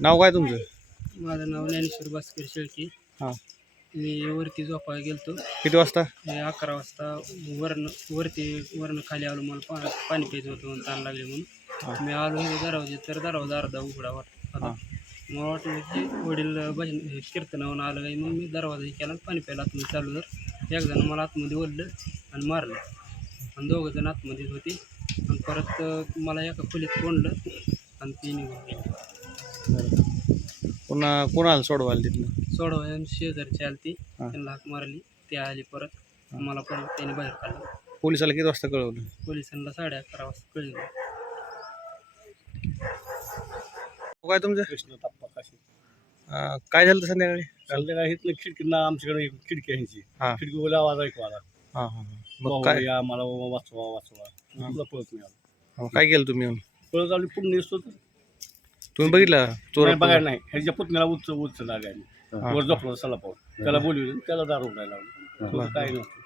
नाव काय तुमचं? माझं नाव ज्ञानेश्वर भास्कर शेळके. हां. मी वरती झोपायला गेलतो. किती वाजता? हे अकरा वाजता वरनं वरती वरनं खाली आलो मला पा पाणी प्यायचं होतं म्हणून ताण लागले म्हणून. मी आलो हे दरवाजे तर दरवाजा अर्धा उघडा वाट. हां. मला वाटलं की वडील भजन हे कीर्तनावरून आलं काही मग मी दरवाजा हे केला आणि पाणी प्यायला आतमध्ये चालू तर एक जण मला आतमध्ये ओढलं आणि मारलं. आणि दोघं जण आतमध्ये होते. आणि परत मला एका खोलीत कोंडलं आणि ती निघून गेली. पुन्हा कोणाला सोडवायला तिथनं सोडवा शेजारची आली ती हां. त्यांना हाक मारली ते आली परत. मला परत त्याने बाहेर काढलं. पोलिसाला किती वाजता कळवलं? पोलिसांना साडे अकरा वाजता कळलं. नाव काय तुमचं? कृष्ण टप्पा काशी. अं, काय झालं होतं संध्याकाळी? संध्याकाळी इथनं खिडकीनं आमच्याकडे एक खिडकी आहे ह्यांची हां. खिडकीवर आवाज ऐकू आला. हां हां हां. भाऊ काय? या मला वाचवा वाचवा. तुला पळत नाही आला. मग काय केलं तुम्ही? येऊन पळत आली पुढे दिसतो तर तुम्ही बघितलं चोर नाही, बघायला नाही. ह्याच्या पुतण्याला उच्च उच्च लागायला. वर झोपला सला पाहून त्याला बोलवलं त्याला दारू उडायला लावलं. तुझं काय नव्हतं.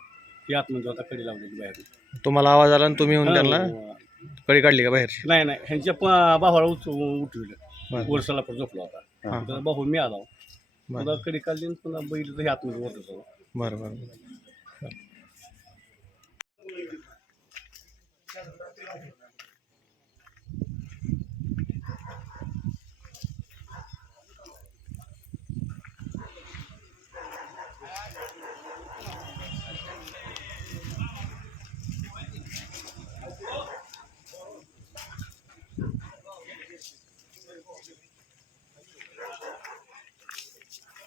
ती आतमध्ये होता कडी लावलेली बाहेर. तुम्हाला आवाज आला आणि तुम्ही येऊन त्यांना. कडी काढली का बाहेरची? नाही नाही. ह्यांच्या प- भावाला उच उठविलं. वर सला पण झोपला होता. त्याला भाऊ मी आला. बरं. पुन्हा कडी काढली आणि पुन्हा बघितलं तर हे आतमध्ये होत. होतं बरं बरं.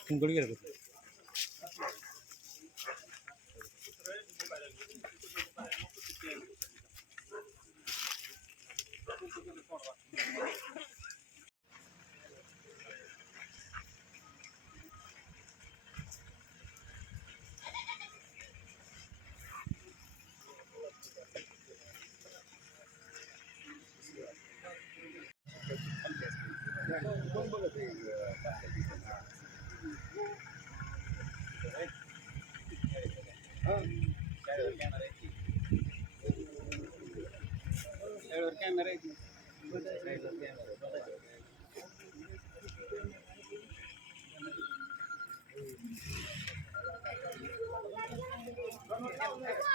बरं. तुमकडे Dat is een heel belangrijk camera Ik denk dat het een heel belangrijk is.